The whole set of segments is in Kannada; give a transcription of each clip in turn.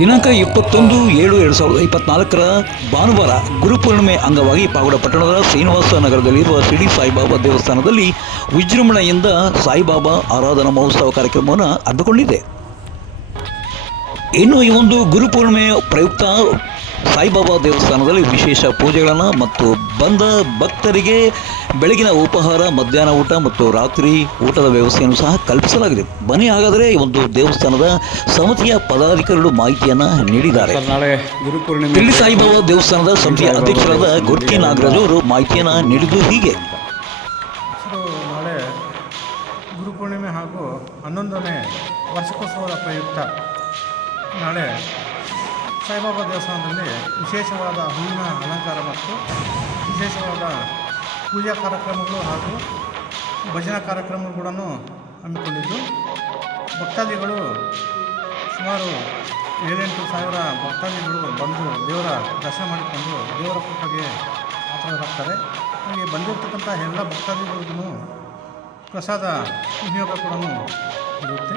ದಿನಾಂಕ 21/7/2024 ಭಾನುವಾರ ಗುರುಪೂರ್ಣಿಮೆ ಅಂಗವಾಗಿ ಪಾವಗಡ ಪಟ್ಟಣದ ಶ್ರೀನಿವಾಸ ನಗರದಲ್ಲಿರುವ ಶಿರಡಿ ಸಾಯಿಬಾಬಾ ದೇವಸ್ಥಾನದಲ್ಲಿ ವಿಜೃಂಭಣೆಯಿಂದ ಸಾಯಿಬಾಬಾ ಆರಾಧನಾ ಮಹೋತ್ಸವ ಕಾರ್ಯಕ್ರಮವನ್ನು ಹಮ್ಮಿಕೊಂಡಿದೆ. ಇನ್ನು ಈ ಒಂದು ಗುರುಪೂರ್ಣಿಮೆ ಪ್ರಯುಕ್ತ ಸಾಯಿಬಾಬಾ ದೇವಸ್ಥಾನದಲ್ಲಿ ವಿಶೇಷ ಪೂಜೆಗಳನ್ನು ಮತ್ತು ಬಂದ ಭಕ್ತರಿಗೆ ಬೆಳಗಿನ ಉಪಹಾರ, ಮಧ್ಯಾಹ್ನ ಊಟ ಮತ್ತು ರಾತ್ರಿ ಊಟದ ವ್ಯವಸ್ಥೆಯನ್ನು ಸಹ ಕಲ್ಪಿಸಲಾಗಿದೆ. ಬನ್ನಿ, ಹಾಗಾದರೆ ಈ ಒಂದು ದೇವಸ್ಥಾನದ ಸಮಿತಿಯ ಪದಾಧಿಕಾರಿಗಳು ಮಾಹಿತಿಯನ್ನು ನೀಡಿದ್ದಾರೆ. ಶಿರಡಿ ಸಾಯಿಬಾಬಾ ದೇವಸ್ಥಾನದ ಸಮಿತಿಯ ಅಧ್ಯಕ್ಷರಾದ ಗುರ್ತಿ ನಾಗರಾಜ್ ಅವರು ಮಾಹಿತಿಯನ್ನು ನೀಡಿದ್ದು ಹೀಗೆ. ನಾಳೆ ಗುರುಪೂರ್ಣಿಮೆ ಹಾಗೂ 11ನೇ ವಾರ್ಷಿಕೋತ್ಸವದ ಪ್ರಯುಕ್ತ ನಾಳೆ ಸಾಯಿಬಾಬಾ ದೇವಸ್ಥಾನದಲ್ಲಿ ವಿಶೇಷವಾದ ಹೂವಿನ ಅಲಂಕಾರ ಮತ್ತು ವಿಶೇಷವಾದ ಪೂಜಾ ಕಾರ್ಯಕ್ರಮಗಳು ಹಾಗೂ ಭಜನಾ ಕಾರ್ಯಕ್ರಮಗಳು ಕೂಡ ಹಮ್ಮಿಕೊಂಡಿದ್ದು, ಭಕ್ತಾದಿಗಳು ಸುಮಾರು 7-8 ಸಾವಿರ ಭಕ್ತಾದಿಗಳು ಬಂದು ದೇವರ ದರ್ಶನ ಮಾಡಿಕೊಂಡು ದೇವರ ಕೃಪೆಗೆ ಪಾತ್ರರಾಗ್ತಾರೆ. ಹಾಗೆ ಬಂದಿರತಕ್ಕಂಥ ಎಲ್ಲ ಭಕ್ತಾದಿಗಳಿಗೂ ಪ್ರಸಾದ ವಿನಿಯೋಗ ಕೂಡ ಇರುತ್ತೆ.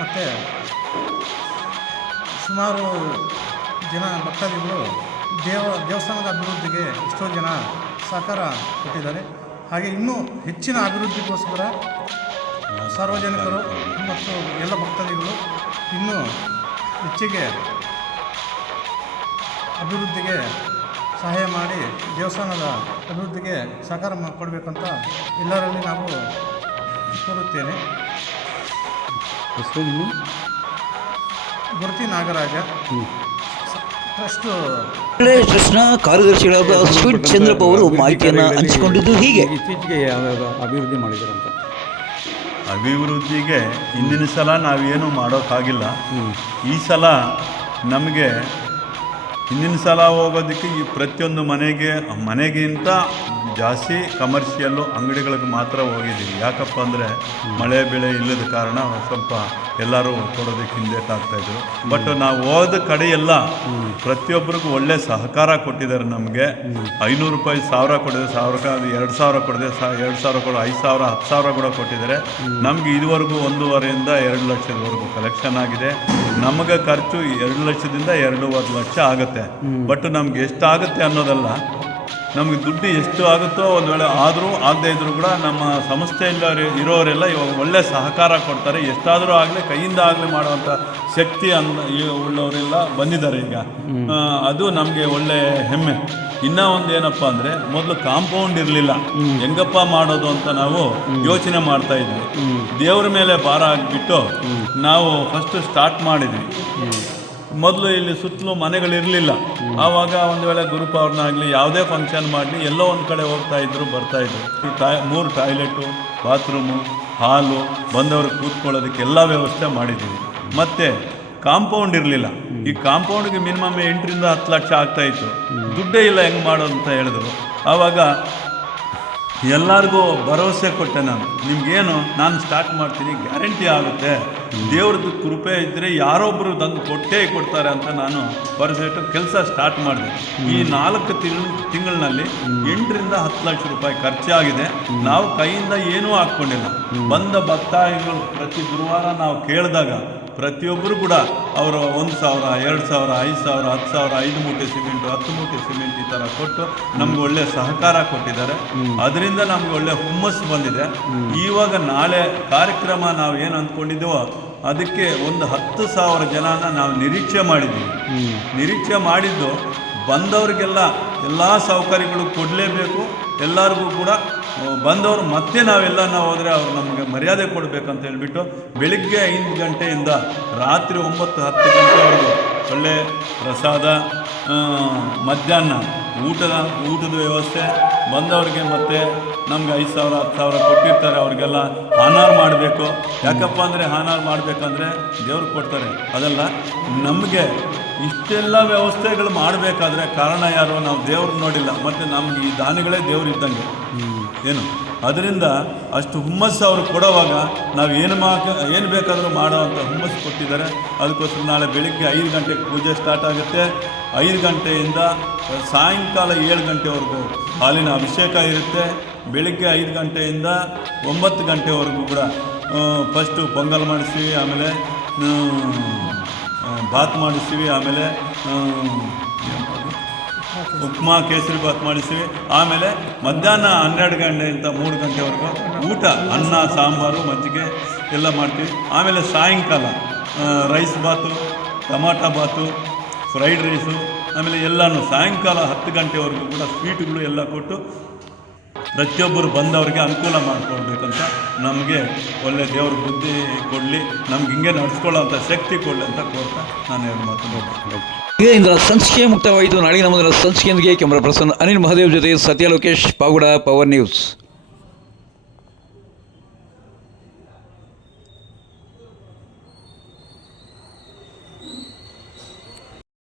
ಮತ್ತು ಸುಮಾರು ಜನ ಭಕ್ತಾದಿಗಳು ದೇವಸ್ಥಾನದ ಅಭಿವೃದ್ಧಿಗೆ ಎಷ್ಟೋ ಜನ ಸಹಕಾರ ಕೊಟ್ಟಿದ್ದಾರೆ. ಹಾಗೆ ಇನ್ನೂ ಹೆಚ್ಚಿನ ಅಭಿವೃದ್ಧಿಗೋಸ್ಕರ ಸಾರ್ವಜನಿಕರು ಮತ್ತು ಎಲ್ಲ ಭಕ್ತಾದಿಗಳು ಇನ್ನೂ ಹೆಚ್ಚಿಗೆ ಅಭಿವೃದ್ಧಿಗೆ ಸಹಾಯ ಮಾಡಿ ದೇವಸ್ಥಾನದ ಅಭಿವೃದ್ಧಿಗೆ ಸಹಕಾರ ಕೊಡಬೇಕಂತ ಎಲ್ಲರಲ್ಲಿ ನಾವು ಕೋರುತ್ತೇನೆ. ಗುರ್ತಿ ನಾಗರಾಜ, ಟ್ರಸ್ಟ್ ಕಾರ್ಯದರ್ಶಿಗಳಾದ ಸ್ವೀಟ್ ಚಂದ್ರಪ್ಪ ಅವರು ಮಾಹಿತಿಯನ್ನು ಹಂಚಿಕೊಂಡಿದ್ದು ಹೀಗೆ. ಇತ್ತೀಚೆಗೆ ಯಾವ್ಯಾವ ಅಭಿವೃದ್ಧಿ ಮಾಡಿದಾರಂತ? ಅಭಿವೃದ್ಧಿಗೆ ಹಿಂದಿನ ಸಲ ನಾವೇನು ಮಾಡೋಕ್ಕಾಗಿಲ್ಲ. ಈ ಸಲ ನಮಗೆ ಹಿಂದಿನ ಸಲ ಹೋಗೋದಕ್ಕೆ ಈ ಪ್ರತಿಯೊಂದು ಮನೆಗಿಂತ ಜಾಸ್ತಿ ಕಮರ್ಷಿಯಲ್ಲು ಅಂಗಡಿಗಳಿಗೆ ಮಾತ್ರ ಹೋಗಿದ್ದೀವಿ. ಯಾಕಪ್ಪ ಅಂದರೆ ಮಳೆ ಬೆಳೆ ಇಲ್ಲದ ಕಾರಣ ಸ್ವಲ್ಪ ಎಲ್ಲರೂ ಕೊಡೋದಕ್ಕೆ ಹಿಂದೇಟಾಗ್ತಾಯಿದ್ರು. ಬಟ್ ನಾವು ಹೋದ ಕಡೆ ಎಲ್ಲ ಪ್ರತಿಯೊಬ್ಬರಿಗೂ ಒಳ್ಳೆ ಸಹಕಾರ ಕೊಟ್ಟಿದ್ದಾರೆ. ನಮಗೆ 500 ರೂಪಾಯಿ 1000 ಕೊಟ್ಟಿದೆ, 1000 2,000 ಕೊಟ್ಟಿದೆ, 2,000 ಕೊಡು, 5,000 10,000 ಕೂಡ ಕೊಟ್ಟಿದ್ದಾರೆ. ನಮಗೆ ಇದುವರೆಗೂ 1.5 ರಿಂದ 2 ಲಕ್ಷದವರೆಗೂ ಕಲೆಕ್ಷನ್ ಆಗಿದೆ. ನಮಗೆ ಖರ್ಚು 2 ಲಕ್ಷದಿಂದ 2.5 ಲಕ್ಷ ಆಗುತ್ತೆ. ಬಟ್ ನಮ್ಗೆ ಎಷ್ಟಾಗುತ್ತೆ ಅನ್ನೋದಲ್ಲ, ನಮಗೆ ದುಡ್ಡು ಎಷ್ಟು ಆಗುತ್ತೋ ಒಂದು ವೇಳೆ ಆದರೂ ಆಗದೇ ಇದ್ದರೂ ಕೂಡ ನಮ್ಮ ಸಂಸ್ಥೆಯಲ್ಲಿ ಇರೋರೆಲ್ಲ ಇವಾಗ ಒಳ್ಳೆ ಸಹಕಾರ ಕೊಡ್ತಾರೆ. ಎಷ್ಟಾದರೂ ಆಗಲಿ ಕೈಯಿಂದ ಆಗಲಿ ಮಾಡುವಂಥ ಶಕ್ತಿ ಉಳ್ಳವರೆಲ್ಲ ಬಂದಿದ್ದಾರೆ ಈಗ. ಅದು ನಮಗೆ ಒಳ್ಳೆ ಹೆಮ್ಮೆ. ಇನ್ನೂ ಒಂದು ಏನಪ್ಪ ಅಂದರೆ, ಮೊದಲು ಕಾಂಪೌಂಡ್ ಇರಲಿಲ್ಲ, ಹೆಂಗಪ್ಪ ಮಾಡೋದು ಅಂತ ನಾವು ಯೋಚನೆ ಮಾಡ್ತಾ ಇದ್ವಿ. ದೇವ್ರ ಮೇಲೆ ಭಾರ ಆಗಿಬಿಟ್ಟು ನಾವು ಫಸ್ಟ್ ಸ್ಟಾರ್ಟ್ ಮಾಡಿದ್ವಿ. ಮೊದಲು ಇಲ್ಲಿ ಸುತ್ತಲೂ ಮನೆಗಳಿರಲಿಲ್ಲ. ಆವಾಗ ಒಂದು ವೇಳೆ ಗುರುಪೌರ್ಣಾಗಲಿ ಯಾವುದೇ ಫಂಕ್ಷನ್ ಮಾಡಲಿ ಎಲ್ಲೋ ಒಂದು ಕಡೆ ಹೋಗ್ತಾಯಿದ್ರು, ಬರ್ತಾಯಿದ್ರು. 3 ಟಾಯ್ಲೆಟು, ಬಾತ್ರೂಮು, ಹಾಲು, ಬಂದವರು ಕೂತ್ಕೊಳ್ಳೋದಕ್ಕೆ ಎಲ್ಲ ವ್ಯವಸ್ಥೆ ಮಾಡಿದ್ದೀವಿ. ಮತ್ತು ಕಾಂಪೌಂಡ್ ಇರಲಿಲ್ಲ. ಈ ಕಾಂಪೌಂಡ್ಗೆ ಮಿನಿಮಮ್ 8 ರಿಂದ 10 ಲಕ್ಷ ಆಗ್ತಾಯಿತ್ತು. ದುಡ್ಡೇ ಇಲ್ಲ, ಹೆಂಗೆ ಮಾಡೋದು ಅಂತ ಹೇಳಿದ್ರು. ಆವಾಗ ಎಲ್ಲರಿಗೂ ಭರವಸೆ ಕೊಟ್ಟೆ ನಾನು, ನಿಮಗೇನು ನಾನು ಸ್ಟಾರ್ಟ್ ಮಾಡ್ತೀನಿ, ಗ್ಯಾರಂಟಿ ಆಗುತ್ತೆ, ದೇವ್ರದ್ದು ಕೃಪೆ ಇದ್ದರೆ ಯಾರೊಬ್ಬರು ತಂದು ಕೊಡ್ತಾರೆ ಅಂತ ನಾನು ಭರವಸೆ ಇಟ್ಟು ಕೆಲಸ ಸ್ಟಾರ್ಟ್ ಮಾಡಿದೆ. ಈ 4 ತಿಂಗಳಿನಲ್ಲಿ 8 ರಿಂದ 10 ಲಕ್ಷ ರೂಪಾಯಿ ಖರ್ಚಾಗಿದೆ. ನಾವು ಕೈಯಿಂದ ಏನೂ ಹಾಕ್ಕೊಂಡಿಲ್ಲ. ಬಂದ ಭಕ್ತಾದಿಗಳು ಪ್ರತಿ ಗುರುವಾರ ನಾವು ಕೇಳಿದಾಗ ಪ್ರತಿಯೊಬ್ಬರು ಕೂಡ ಅವರು 1,000, 2,000, 5,000, 10,000, 5 ಮೂಟೆ ಸಿಮೆಂಟು, 10 ಮೂಟೆ ಸಿಮೆಂಟ್ ಈ ಥರ ಕೊಟ್ಟು ನಮ್ಗೆ ಒಳ್ಳೆ ಸಹಕಾರ ಕೊಟ್ಟಿದ್ದಾರೆ. ಅದರಿಂದ ನಮ್ಗೆ ಒಳ್ಳೆ ಹುಮ್ಮಸ್ಸು ಬಂದಿದೆ. ಇವಾಗ ನಾಳೆ ಕಾರ್ಯಕ್ರಮ ನಾವು ಏನು ಅಂದ್ಕೊಂಡಿದ್ದೀವೋ ಅದಕ್ಕೆ ಒಂದು 10,000 ಜನನ ನಾವು ನಿರೀಕ್ಷೆ ಮಾಡಿದ್ದೀವಿ. ನಿರೀಕ್ಷೆ ಮಾಡಿದ್ದು ಬಂದವರಿಗೆಲ್ಲ ಎಲ್ಲ ಸೌಕರ್ಯಗಳು ಕೊಡಲೇಬೇಕು. ಎಲ್ಲರಿಗೂ ಕೂಡ ಬಂದವರು ಮತ್ತೆ ನಾವೆಲ್ಲ ಹೋದರೆ ಅವ್ರು ನಮಗೆ ಮರ್ಯಾದೆ ಕೊಡಬೇಕಂತ ಹೇಳಿಬಿಟ್ಟು ಬೆಳಿಗ್ಗೆ 5 ಗಂಟೆಯಿಂದ ರಾತ್ರಿ 9-10 ಗಂಟೆವರೆಗೂ ಒಳ್ಳೆ ಪ್ರಸಾದ, ಮಧ್ಯಾಹ್ನ ಊಟದ ವ್ಯವಸ್ಥೆ, ಬಂದವ್ರಿಗೆ ಮತ್ತು ನಮ್ಗೆ 5,000 10,000 ಕೊಟ್ಟಿರ್ತಾರೆ, ಅವ್ರಿಗೆಲ್ಲ ಹಾನಾರ್ ಮಾಡಬೇಕು. ಯಾಕಪ್ಪ ಅಂದರೆ ಹಾನಾರ್ ಮಾಡಬೇಕಂದ್ರೆ ದೇವ್ರು ಕೊಡ್ತಾರೆ, ಅದಲ್ಲ ನಮಗೆ ಇಷ್ಟೆಲ್ಲ ವ್ಯವಸ್ಥೆಗಳು ಮಾಡಬೇಕಾದ್ರೆ ಕಾರಣ ಯಾರು? ನಾವು ದೇವ್ರು ನೋಡಿಲ್ಲ, ಮತ್ತು ನಮ್ಗೆ ಈ ದಾನಿಗಳೇ ದೇವ್ರು ಇದ್ದಂಗೆ ಏನು. ಅದರಿಂದ ಅಷ್ಟು ಹುಮ್ಮಸ್ಸು ಅವರು ಕೊಡೋವಾಗ ನಾವು ಏನು ಬೇಕಾದರೂ ಮಾಡೋವಂಥ ಹುಮ್ಮಸ್ಸು ಕೊಟ್ಟಿದ್ದಾರೆ. ಅದಕ್ಕೋಸ್ಕರ ನಾಳೆ ಬೆಳಿಗ್ಗೆ 5 ಗಂಟೆಗೆ ಪೂಜೆ ಸ್ಟಾರ್ಟ್ ಆಗುತ್ತೆ. 5 ಗಂಟೆಯಿಂದ ಸಾಯಂಕಾಲ 7 ಗಂಟೆವರೆಗೂ ಹಾಲಿನ ಅಭಿಷೇಕ ಇರುತ್ತೆ. ಬೆಳಿಗ್ಗೆ 5 ಗಂಟೆಯಿಂದ 9 ಗಂಟೆವರೆಗೂ ಕೂಡ ಫಸ್ಟು ಪೊಂಗಲ್ ಮಾಡಿಸಿ, ಆಮೇಲೆ ಬಾತ್ ಮಾಡಿಸ್ತೀವಿ. ಆಮೇಲೆ ಉಪ್ಮಾ ಕೇಸರಿ ಬಾತ್ ಮಾಡಿಸ್ತೀವಿ. ಆಮೇಲೆ ಮಧ್ಯಾಹ್ನ 12 ಗಂಟೆಯಿಂದ 3 ಗಂಟೆವರೆಗೂ ಊಟ, ಅನ್ನ ಸಾಂಬಾರು ಮಜ್ಜಿಗೆ ಎಲ್ಲ ಮಾಡ್ತೀವಿ. ಆಮೇಲೆ ಸಾಯಂಕಾಲ ರೈಸ್ ಬಾತು, ಟಮಾಟ ಬಾತು, ಫ್ರೈಡ್ ರೈಸು, ಆಮೇಲೆ ಎಲ್ಲನೂ ಸಾಯಂಕಾಲ 10 ಗಂಟೆವರೆಗೂ ಕೂಡ ಸ್ವೀಟ್ಗಳು ಎಲ್ಲ ಕೊಟ್ಟು ಪ್ರತಿಯೊಬ್ಬರು ಬಂದವರಿಗೆ ಅನುಕೂಲ ಮಾಡಿಕೊಡ್ಬೇಕಂತ, ನಮಗೆ ಒಳ್ಳೆ ದೇವ್ರ ಬುದ್ಧಿ ಕೊಡಲಿ, ನಮ್ಗೆ ಹಿಂಗೆ ನಡ್ಸ್ಕೊಳ್ಳೋಂಥ ಶಕ್ತಿ ಕೊಡಲಿ ಅಂತ ಕೋರ್ತಾ ನಾನು ಎರಡು ಮಾತು. ಈಗ ಇಂದಿನ ಸಂಚಿಕೆ ಮುಕ್ತವಾಯಿತು. ನಾಳೆ ನಮ್ಮ ಸಂಚಿಕೆಯೊಂದಿಗೆ ಕ್ಯಾಮರಾ ಪರ್ಸನ್ ಅನಿಲ್ ಮಹಾದೇವ್ ಜೊತೆ ಸತ್ಯ ಲೋಕೇಶ್, ಪಾಗುಡ, ಪವರ್ ನ್ಯೂಸ್.